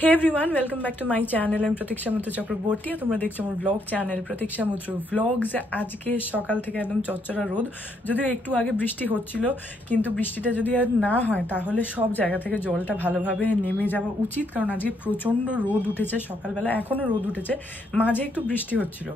Hey everyone, welcome back to my channel. I'm Pratiksha Mutru Chakraborty. তোমরা দেখছো আমার blog channel প্রতীক্ষা মুত্র blogs. আজকে সকাল থেকে একদম চচ্চড়া রোদ, যদিও একটু আগে বৃষ্টি হচ্ছিল, কিন্তু বৃষ্টিটা যদি আর না হয় তাহলে সব জায়গা থেকে জলটা ভালোভাবে নেমে যাওয়া উচিত, কারণ আজকে প্রচণ্ড রোদ উঠেছে সকালবেলা, এখনও রোদ উঠেছে, মাঝে একটু বৃষ্টি হচ্ছিল,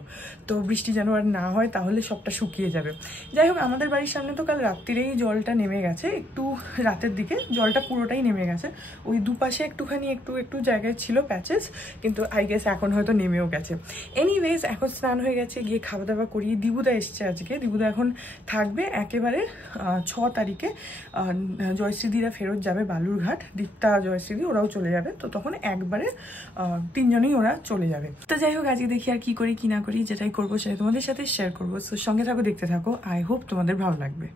তো বৃষ্টি যেন আর না হয় তাহলে সবটা শুকিয়ে যাবে। যাই হোক, আমাদের বাড়ির সামনে তো কাল রাত্রিরেই জলটা নেমে গেছে, একটু রাতের দিকে জলটা পুরোটাই নেমে গেছে, ওই দুপাশে একটুখানি একটু জায়গায় ছিল প্যাচেস, কিন্তু আই গেস এখন হয়তো নেমেও গেছে। এনিওয়েজ, এখন স্নান হয়ে গেছে, গিয়ে খাওয়া দাওয়া করি। দিবুদা এসছে আজকে, দিবুদা এখন থাকবে একেবারে 6 তারিখে জয়শ্রীদিরা ফেরত যাবে বালুরঘাট, দীপ্তা জয়শ্রীদি ওরাও চলে যাবে, তো তখন একবারে 3 জনেই ওরা চলে যাবে। তো যাই হোক, আজকে দেখি আর কি করি কি না করি, যেটাই করবো সেটাই তোমাদের সাথে শেয়ার করবো। তো সঙ্গে থাকো, দেখতে থাকো, আই হোপ তোমাদের ভালো লাগবে।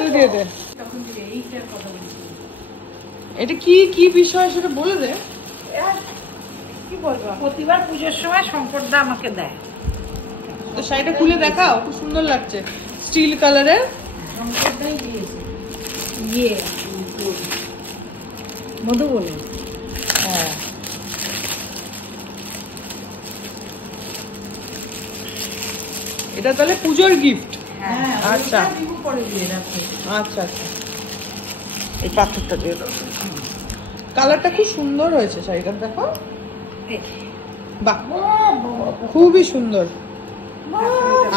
তুই দিয়ে দে। এটা কি বিষয় সেটা বলে দে। কি বলবো, প্রতিবার পুজোর সময় সম্পদটা আমাকে দেয়, তো শাড়িটা খুলে দেখাও, খুব সুন্দর লাগছে, স্টিল কালারের। সম্পদটাই দিয়েছে, ইয়ে মধু বলে। হ্যাঁ, এটা তাহলে পুজোর গিফট। আচ্ছা আচ্ছা আচ্ছা, এই পাথরটা দিয়ে দাও। কালারটা খুব সুন্দর হয়েছে শাড়িটা, দেখো। বাহ, খুবই সুন্দর,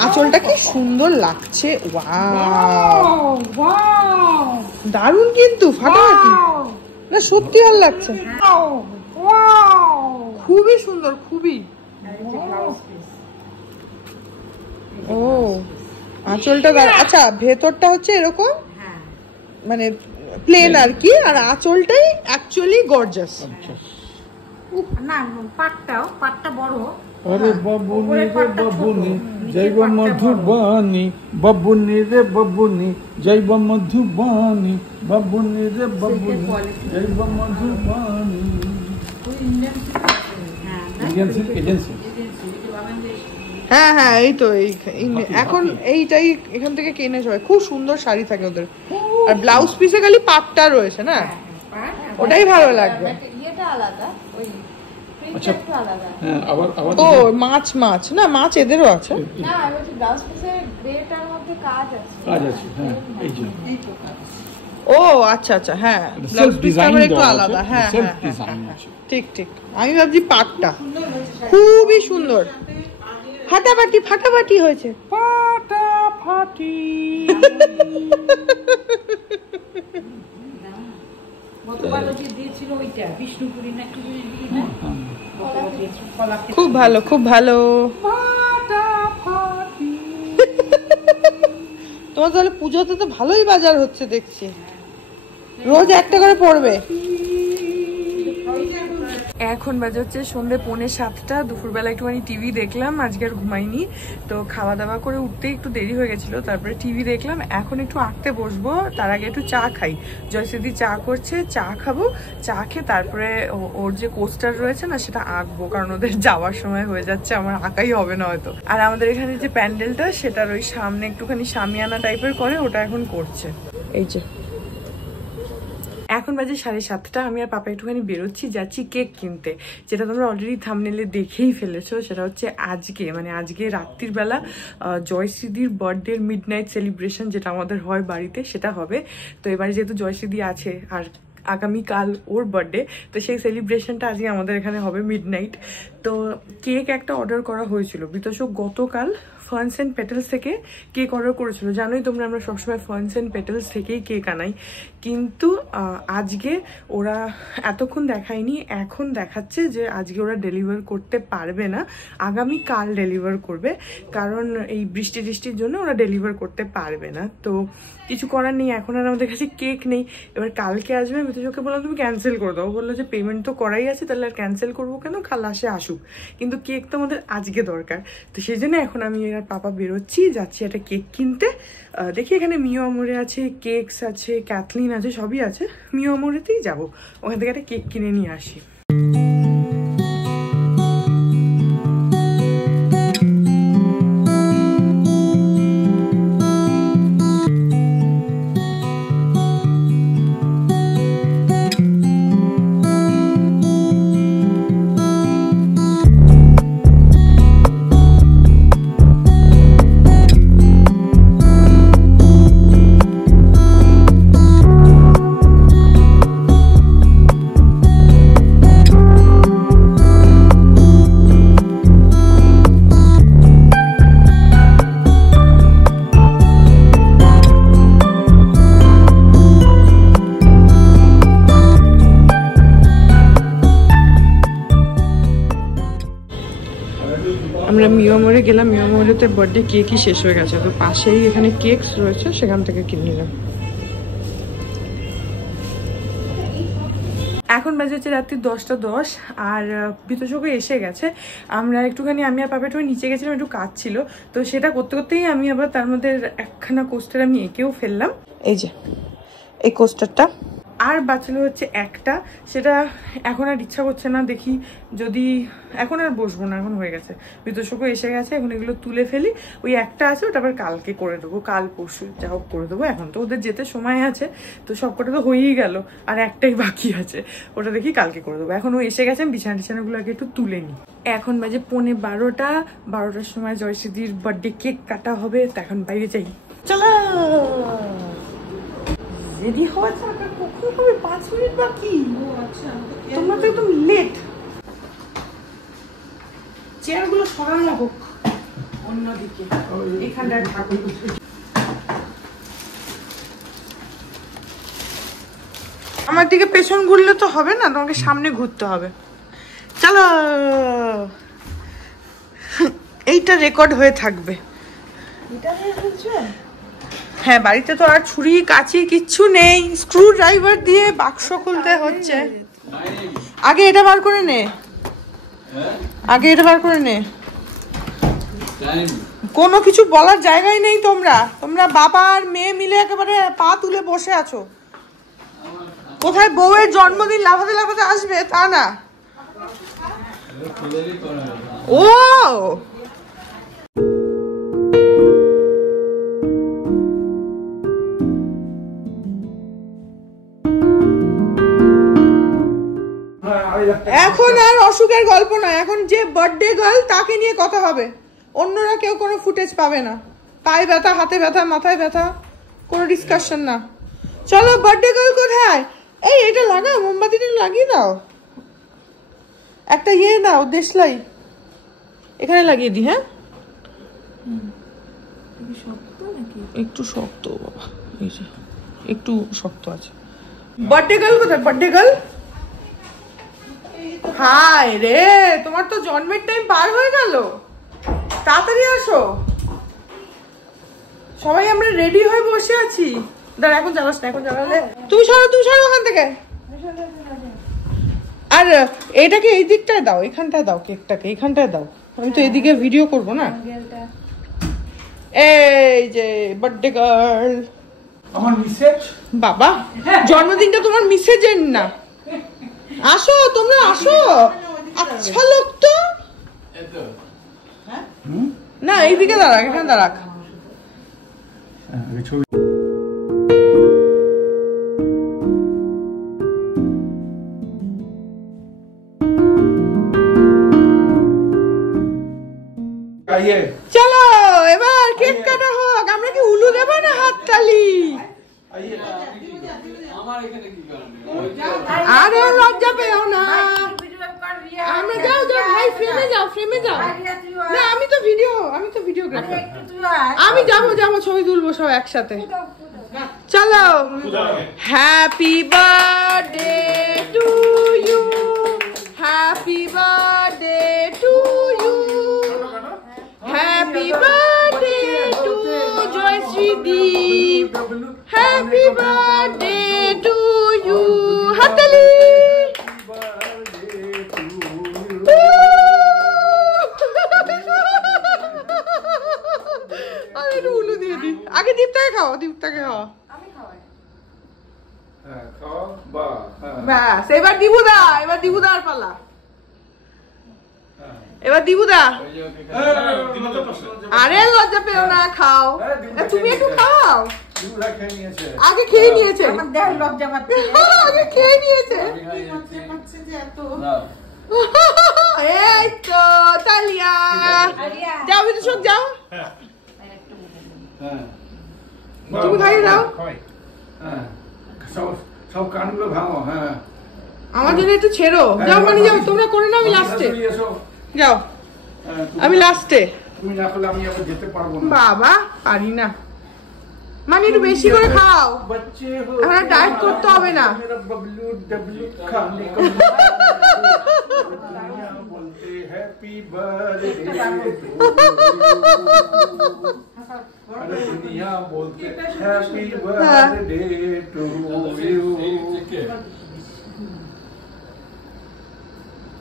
আঁচলটা কি সুন্দর লাগছে, দারুন, কিন্তু ফাটাফাটি না, সত্যি ভালো লাগছে, খুবই সুন্দর, খুবই। ও আঁচলটা, আচ্ছা ভেতরটা হচ্ছে এরকম, মানে প্লেন আর কি, আর আঁচলটাই অ্যাকচুয়ালি গর্জাস। না, পাটটা বড়। আরে বাবুনি রে বাবুনি জৈব মধুবানী, বাবুনি রে বাবুনি জৈব মধুবানী, বাবুনি রে বাবুনি জৈব মধুবানী। এজেন্সি। হ্যাঁ হ্যাঁ, এই তো এই এখন এইটাই এখান থেকে কিনে সবাই, খুব সুন্দর শাড়ি থাকে ওদের, আর ব্লাউজ পিসে খালি পাটটা রয়েছে না, ওটাই ভালো লাগবে। আচ্ছা, হ্যাঁ, আবার ও মাছ না, মাছ এদেরও আছে না, আমি বলছি ব্লাউজ পিসের গ্রেটার মধ্যে কাজ আছে, হ্যাঁ, এই যে ও আচ্ছা আচ্ছা, হ্যাঁ ব্লাউজ পিসটা একটু আলাদা, হ্যাঁ হ্যাঁ ঠিক ঠিক, আমি ভাবছি পাটটা খুবই সুন্দর, ফাটাফাটি হয়েছে, ফাটাফাটি। খুব ভালো, খুব ভালো। তোমার তাহলে পুজোতে তো ভালোই বাজার হচ্ছে দেখছি, রোজ একটা করে পড়বে। এখন বাজে হচ্ছে সন্ধ্যে 6:45, দুপুরবেলা একটুখানি টিভি দেখলাম, আজকে আর ঘুমাইনি, তো খাওয়া দাওয়া করে উঠতে একটু দেরি হয়ে গেছিল, তারপরে টিভি দেখলাম, এখন একটু আঁকতে বসবো, তার আগে একটু চা খাই। জয়শ্রীদি চা করছে, চা খাবো, চা খেয়ে তারপরে ওর যে কোস্টার রয়েছে না সেটা আঁকবো, কারণ ওদের যাওয়ার সময় হয়ে যাচ্ছে, আমার আঁকাই হবে না হয়তো। আর আমাদের এখানে যে প্যান্ডেলটা, সেটার ওই সামনে একটুখানি শামিয়ানা টাইপের করে, ওটা এখন করছে। এই যে এখন বাজে 7:30, আমি আর পাপা একটুখানি বেরোচ্ছি, যাচ্ছি কেক কিনতে, যেটা তোমরা অলরেডি থাম্বনেলে দেখেই ফেলেছো। সেটা হচ্ছে আজকে রাত্রির বেলা জয়শ্রীদির বার্থডের মিডনাইট সেলিব্রেশন, যেটা আমাদের হয় বাড়িতে, সেটা হবে। তো এবারে যেহেতু জয়শ্রীদি আছে আর আগামীকাল ওর বার্থডে, তো সেই সেলিব্রেশনটা আজকে আমাদের এখানে হবে মিডনাইট। তো কেক একটা অর্ডার করা হয়েছিল, বিতোষক গতকাল ফার্নস অ্যান্ড পেটেলস থেকে কেক অর্ডার করেছিল, জানোই তোমরা আমরা সবসময় ফার্নস অ্যান্ড পেটেলস থেকেই কেক আনাই, কিন্তু আজকে ওরা এতক্ষণ দেখায়নি, এখন দেখাচ্ছে যে আজকে ওরা ডেলিভার করতে পারবে না, আগামীকাল ডেলিভার করবে, কারণ এই বৃষ্টির জন্য ওরা ডেলিভার করতে পারবে না। তো কিছু করার নেই, এখন আর আমাদের কাছে কেক নেই, এবার কালকে আসবে। আমি বিতোষককে বললাম তুমি ক্যান্সেল করে দাও, বললো যে পেমেন্ট তো করাই আছে, তাহলে আর ক্যান্সেল করবো কেন, খালাসে আসুক, কিন্তু কেক তো আমাদের আজকে দরকার। তো সেই জন্য এখন আমি আর পাপা বেরোচ্ছি, যাচ্ছি একটা কেক কিনতে। দেখি এখানে মিও আমরে আছে, কেকস আছে, ক্যাথলিন আছে, সবই আছে, মিও আমরেতেই যাবো, ওখান থেকে একটা কেক কিনে নিয়ে আসি। আমরা মিয়ামোরে গেলাম, মিয়ামোরেতে বার্থডে কেকই শেষ হয়ে গেছে, তো পাশেই এখানে কেক রয়েছে, সেখান থেকে কিনে নিলাম। এখন বাজে হচ্ছে রাত্রি 10:10 আর বিতোষকও এসে গেছে। আমরা একটুখানি, আমি আর পাপা একটু নিচে গেছিলাম, একটু কাজ ছিল, তো সেটা করতে করতেই আমি আবার তার মধ্যে একখানা কোস্টার আমি এঁকেও ফেললাম। এই যে এই কোস্টারটা, আর বাঁচলো হচ্ছে একটা, সেটা এখন আর ইচ্ছা করছে না, দেখি যদি এখন আর বসবো না, এখন হয়ে গেছে। বিতোষকও এসে গেছে, এখন এগুলো তুলে ফেলি। ওই একটা আছে, ওটা আবার কালকে করে দেবো, কাল পরশু যা হোক করে দেবো। এখন তো ওদের যেতে সময় আছে, তো সবকটা তো হয়েই গেল, আর একটাই বাকি আছে, ওটা দেখি কালকে করে দেবো। এখন ও এসে গেছে, আমি বিছানাগুলো আগে একটু তুলে নিই। এখন বাজে 12:15টার সময় জয়শ্রীদির বার্থডে কেক কাটা হবে, তো এখন বাইরে যাই, চলো। রেডি হওয়া ছাড়া কখন হবে? 5 মিনিট বাকি। তোমরা তো একদম লেট। চেয়ারগুলো সরানো হোক অন্যদিকে, এখানটায় থাকুক। আমার দিকে পেছন ঘুরলে তো হবে না, তোমাকে সামনে ঘুরতে হবে। চলো, এইটা রেকর্ড হয়ে থাকবে। হ্যাঁ, বাড়িতে তো আর ছুরি কাঁচি কিচ্ছু নেই, স্ক্রু ড্রাইভার দিয়ে বাক্স খুলতে হচ্ছে। আগে এটা বার করে নে, আগে এটা বার করে নে। কোনো কিছু বলার জায়গায় নেই, তোমরা বাবা আর মেয়ে মিলে একেবারে পা তুলে বসে আছো। কোথায় বউয়ের জন্মদিন লাফাতে লাফাতে আসবে তা না। ও এখন আর অসুখের গল্প নয়, এখন যে বার্থডে গার্ল তাকে নিয়ে কথা হবে, অন্যরা কেউ কোনো ফুটেজ পাবে না। পায়ে ব্যথা, হাতে ব্যথা, মাথায় ব্যথা, কোনো ডিসকাশন না। চলো, বার্থডে গার্ল কোথায়? এই এটা লাগাও, মোমবাতিটা লাগিয়ে দাও, একটা ইয়ে দাও, দেশলাই এখানে লাগিয়ে দি। হ্যাঁ, একটু শক্ত বাবা, এই যে একটু শক্ত আছে। বার্থডে গার্ল কোথায়? বার্থডে গার্ল, হায় রে, তোমার তো জন্মের টাইম পার হয়ে গেল, তাড়াতাড়ি আসো। সবাই আমরা রেডি হয়ে বসে আছি। দাঁড়া, এখন চালাস না, এখন চালালে তুমি সরো ওখান থেকে। আর এটাকে এই দিকটায় দাও, এখানটায় দাও, কেকটাকে এইখানটায় দাও, আমি তো এদিকে ভিডিও করবো না। এই যে বার্থডে গার্ল, আমার মিসেজ বাবা জন্মদিনটা তোমার মিসেজের না। আসো, তোমরা আসো, আচ্ছা লোক তো না, এইদিকে দাঁড়াক, এখানে দাঁড়াক। ছবি চলো এবার কেক কাটা হোক। আমরা কি উলু দেবো না হাততালি? আরে লজ্জা পেও না, আমরা যাও ভাই, ফ্রেমে যাও। না, আমি তো ভিডিওগ্রাফার, আমি যাবো ছবি তুলবো সব একসাথে। চলো, happy birthday to you, happy birthday to you, happy birthday to জয়শ্রীদি, হ্যাপি বার্থডে টু ইউ। হাততালি। আমি একটু উলু দিয়ে দিই, আগে দীপটাকে খাও, ব্যাস। এবার দিবুদার পালা, এবার দিবুদা। আরে লজ্জা পেও না, খাও, তুমি একটু খাও। আগে খেয়ে নিয়েছে, আগে খেয়ে নিয়েছে। এই তো তালিয়া, যাও বিতোষক যাও, তুমি খাইয়ে দাও। সব কানগুলো ভাঙো। হ্যাঁ, আমার জন্য একটু ছেড়ো, যাও মানে যাও, তোমরা করে নাও, আমি লাস্টে যাও, আমি লাস্টে। তুমি না করলে আমি আবার যেতে পারবো না। বাবা পারি না, মানে একটু বেশি করে খাও, আমরা ডায়েট করতে হবে না। বলতে हैप्पी बर्थडे अरे दुनिया बोलते हैप्पी बर्थडे टू यू।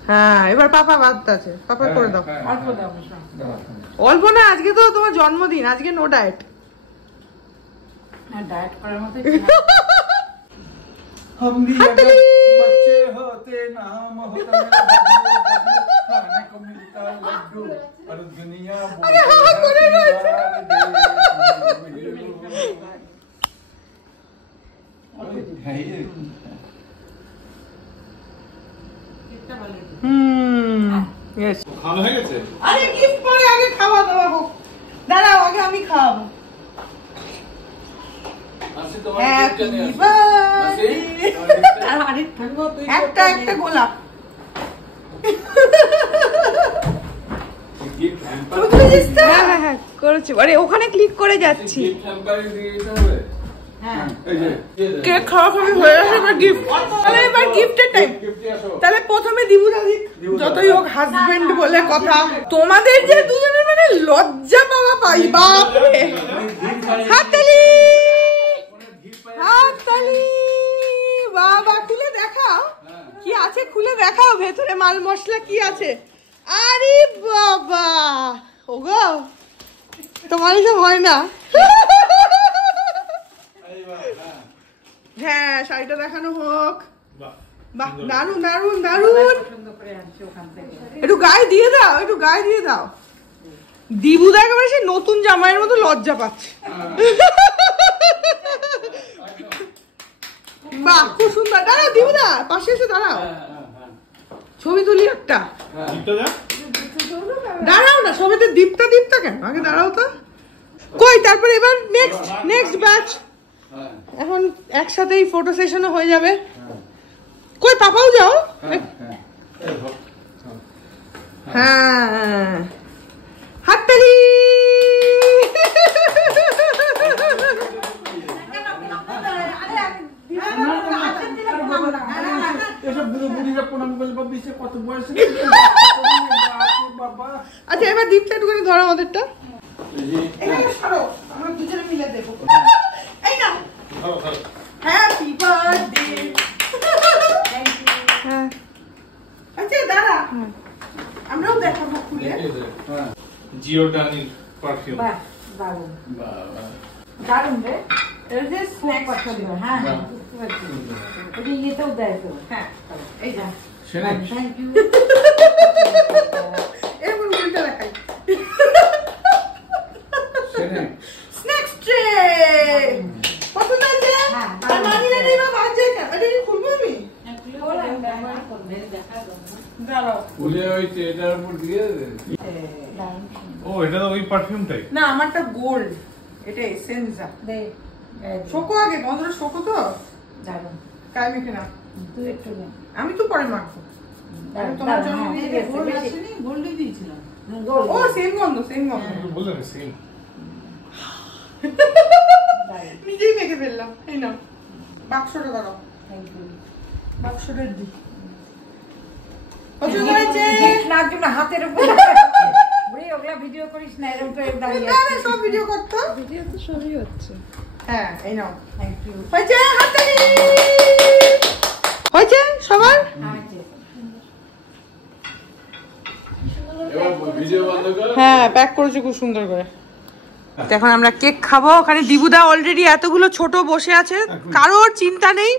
হ্যাঁ এবার পাপা বাদ আছে, পাপা করে দাও। অল্প দাও অল্প না, আজকে তো তোমার জন্মদিন, আজকে নো ডায়েট। হ্যাঁ ডায়েট করার মতো हम भी अगर बच्चे होते नाम होता मेरा बबलू, खाने को मिलता लड्डू और दुनिया बोलते খাওয়া হয়ে গেছে? আরে গিফট পরে আগে খাওয়া দাওয়া হোক, দাঁড়াও আগে আমি খাওয়াবো। Happy birthday. একটা একটা গোলাপ। হ্যাঁ করেছি, আরে ওখানে ক্লিক করে যাচ্ছি। কেক খাওয়া খাওয়া হয়ে গেছে, এবার গিফট। তাহলে এবার গিফটের টাইম। তাহলে প্রথমে দিবুদা দিক, যতই হোক হাজবেন্ড বলে কথা। তোমাদের যে দুজনের মানে লজ্জা পাওয়া পাই, বাপরে। হাততালি হাততালি। বাবা খুলে দেখাও কি আছে, খুলে দেখাও ভেতরে মাল মশলা কি আছে। আরে বাবা ওগো, তোমার এসব হয় না। হ্যাঁ শাড়িটা দেখানো হোক। বাহ দারুন দারুন দারুন। একটু গায়ে দিয়ে দাও, একটু গায়ে দিয়ে দাও। দিবুদা একেবারে সেই নতুন জামাইয়ের মতো লজ্জা পাচ্ছে। বাহ খুব সুন্দর। দাঁড়াও দিবুদা, পাশে এসে দাঁড়াও, ছবি তুলি একটা। দাঁড়াও না, সবাই তো দীপটা দীপটা কেন, আগে দাঁড়াও তো। কই তারপরে এবার নেক্সট ব্যাচ। এখন একসাথেই ফটো সেশনও হয়ে যাবে। কই পাপাও যাও। হ্যাঁ হাততালি। আচ্ছা এবার দীপটা একটুখানি ধরো আমাদেরটা। আমরা দুজনে মিলে দেবো। এই না হ্যাপি বার্থডে। আচ্ছা দাঁড়া, আমরাও দেখাবো খুলে। জিওডানির পারফিউম। বাহ দারুণ দারুণ রে। এর যে স্ন্যাক পছন্দ। হ্যাঁ বুঝতে পারছি, ওটা ইয়েতেও দেয় তো। হ্যাঁ এই যা থ্যাংক ইউ। এরকম উল্টা দেখাই। স্ন্যাক্স ট্রে পছন্দ আছে? আর মানি না নেই বা বাজে কেন? এটা কি খুলবো আমি? দাঁড়াও খুলে ওই এটার উপর দিয়ে দে। ও এটা তো ওই পারফিউমটাই না, আমারটা গোল্ড, এটা এসেন্সা। দে শোকো আগে, গন্ধটা শোকো তো দারুণ। কাই মেখে না, তুই একটু নে। আমি তো পরে মাখবো। তোমার জন্মদিনে গোল্ড আসেনি, গোল্ডই দিয়েছিলাম। ও সেম গন্ধ, সেম গন্ধ। বললাম সেম। নিজেই মেখে ফেললাম। এই নাও বাক্সটা দাও। Thank you. বাক্সটা দি। পছন্দ হয়েছে? না জন্য হাতের উপর বুড়ি ওগুলা ভিডিও করিস না, এরকম করে দাঁড়িয়ে না না সব ভিডিও করতো। ভিডিও তো সবই হচ্ছে। হ্যাঁ এই নাও। Thank you. হয়েছে হাততালি। হয়েছে সবার? এবার ভিডিও বন্ধ কর। হ্যাঁ প্যাক করেছে খুব সুন্দর করে। এখন আমরা কেক খাবো। ওখানে দিবুদা অলরেডি এতগুলো ছোট বসে আছে, কারোর চিন্তা নেই,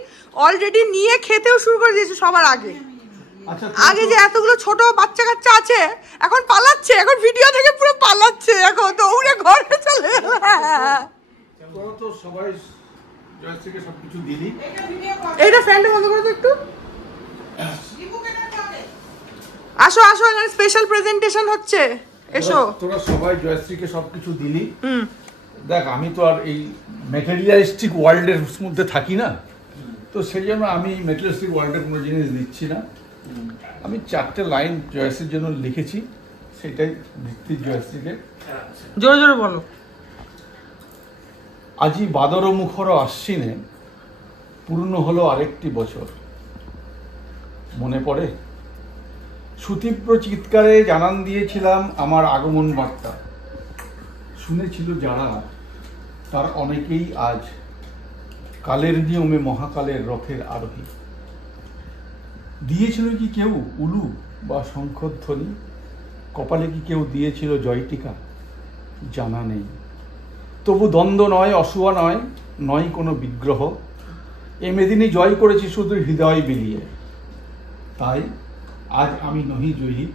অলরেডি নিয়ে খেতেও শুরু করে দিয়েছে সবার আগে। আগে যে এতগুলো ছোট বাচ্চা কাচ্চা আছে এখন পালাচ্ছে, এখন ভিডিও থেকে পুরো পালাচ্ছে, এখন দৌড়ে ঘরে চলে। তোরা তো সবাই জয়শ্রীকে সবকিছু দিলি। এইটা ফ্যানটা বন্ধ করে তো একটু। আসো আসো, এখানে স্পেশাল প্রেজেন্টেশন হচ্ছে, এসো। তোরা সবাই জয়শ্রীকে সবকিছু দিলি। দেখ আমি তো আর এই ম্যাটেরিয়ালিস্টিক ওয়ার্ল্ডের মধ্যে থাকি না, তো সেই জন্য আমি ম্যাটেরিয়ালিস্টিক ওয়ার্ল্ডের কোনো জিনিস দিচ্ছি না। আমি 4টে লাইন জয়শ্রীর জন্য লিখেছি, সেটাই ভিত্তি জয়শ্রীকে। জোরে জোরে বলো। আজি বাদর মুখর আশ্বিনে পূর্ণ হলো আরেকটি বছর। মনে পড়ে সুতীব্র চিৎকারে জানান দিয়েছিলাম আমার আগমন বার্তা। শুনেছিল যারা, তার অনেকেই আজ কালের নিয়মে মহাকালের রথের আরোহী। দিয়েছিল কি কেউ উলু বা শঙ্খধ্বনি? কপালে কি কেউ দিয়েছিল জয়টিকা? জানা নেই। তবু দ্বন্দ্ব নয়, অসুয়া নয়, নয় কোনো বিগ্রহ। এ মেদিনী জয় করেছি শুধু হৃদয় বিলিয়ে। তাই আজ আমি নহি জয়ী,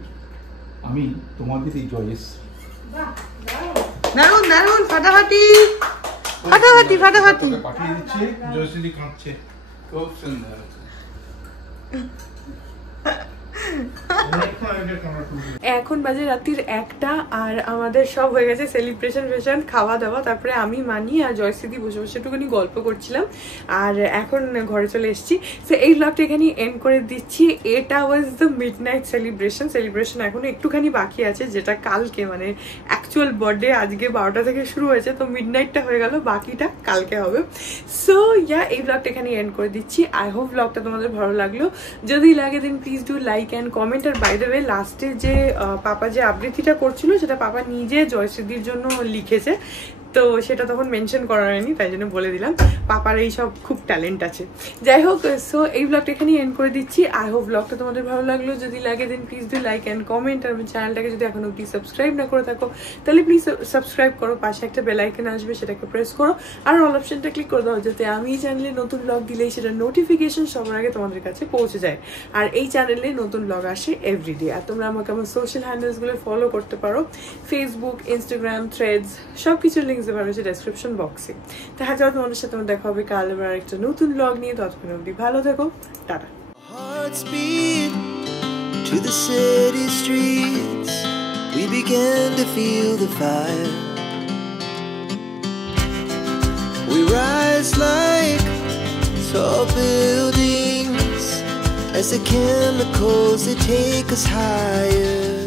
আমি তোমাদেরই জয়শ্রী। দারুন দারুন, ফাটাফাটি ফাটাফাটি ফাটাফাটি। পাঠিয়ে দিচ্ছি। জয়শ্রী কাঁদছে। খুব সুন্দর। এখন বাজে রাত্রির 1টা, আর আমাদের সব হয়ে গেছে সেলিব্রেশন খাওয়া দাওয়া। তারপরে আমি মানি আর জয়শ্রী বসে বসে একটুখানি গল্প করছিলাম, আর এখন ঘরে চলে এসেছি। সো এই ব্লগটা এখানে এন্ড করে দিচ্ছি। এটা ওয়াজ দ্য মিডনাইট সেলিব্রেশন এখনো একটুখানি বাকি আছে, যেটা কালকে মানে অ্যাকচুয়াল বার্থডে আজকে 12টা থেকে শুরু হয়েছে, তো মিডনাইটটা হয়ে গেল, বাকিটা কালকে হবে। সো এই ব্লগটা এখানে এন্ড করে দিচ্ছি। আই হোপ ব্লগটা তোমাদের ভালো লাগলো। যদি লাগে then please do like and comment. আর বাই দ্য ওয়ে, লাস্টে যে পাপা যে আবৃত্তিটা করছিল সেটা পাপা নিজে জয়শ্রীদির জন্য লিখেছে, তো সেটা তখন মেনশন করা হয়নি, তাই জন্য বলে দিলাম। পাপার এই সব খুব ট্যালেন্ট আছে। যাই হোক, সো এই ব্লগটা এখানে এন্ড করে দিচ্ছি। আই হোপ ব্লগটা তোমাদের ভালো লাগলো। যদি লাগে then please do like and comment. আর আমার চ্যানেলটাকে যদি এখনো প্লিজ সাবস্ক্রাইব না করে থাকো তাহলে প্লিজ সাবস্ক্রাইব করো। পাশে একটা বেল আইকন আসবে, সেটাকে প্রেস করো, আর অল অপশনটা ক্লিক করে দাও, যাতে আমি এই চ্যানেলে নতুন ব্লগ দিলেই সেটা নোটিফিকেশন সবার আগে তোমাদের কাছে পৌঁছে যায়। আর এই চ্যানেলে নতুন ব্লগ আসে এভরিডে। আর তোমরা আমাকে আমার সোশ্যাল হ্যান্ডেলসগুলো ফলো করতে পারো, ফেসবুক, ইনস্টাগ্রাম, থ্রেডস, সব কিছুর লিঙ্ক দেওয়া রয়েছে ডেসক্রিপশন বক্সে। দেখা যাও তোমাদের সাথে আমার দেখা হবে কাল আবার একটা নতুন ব্লগ নিয়ে। ততক্ষণ অবধি ভালো থেকো, tata. Hearts beat to the city streets. We began to feel the fire. We rise like tall buildings as the chemicals they take us higher.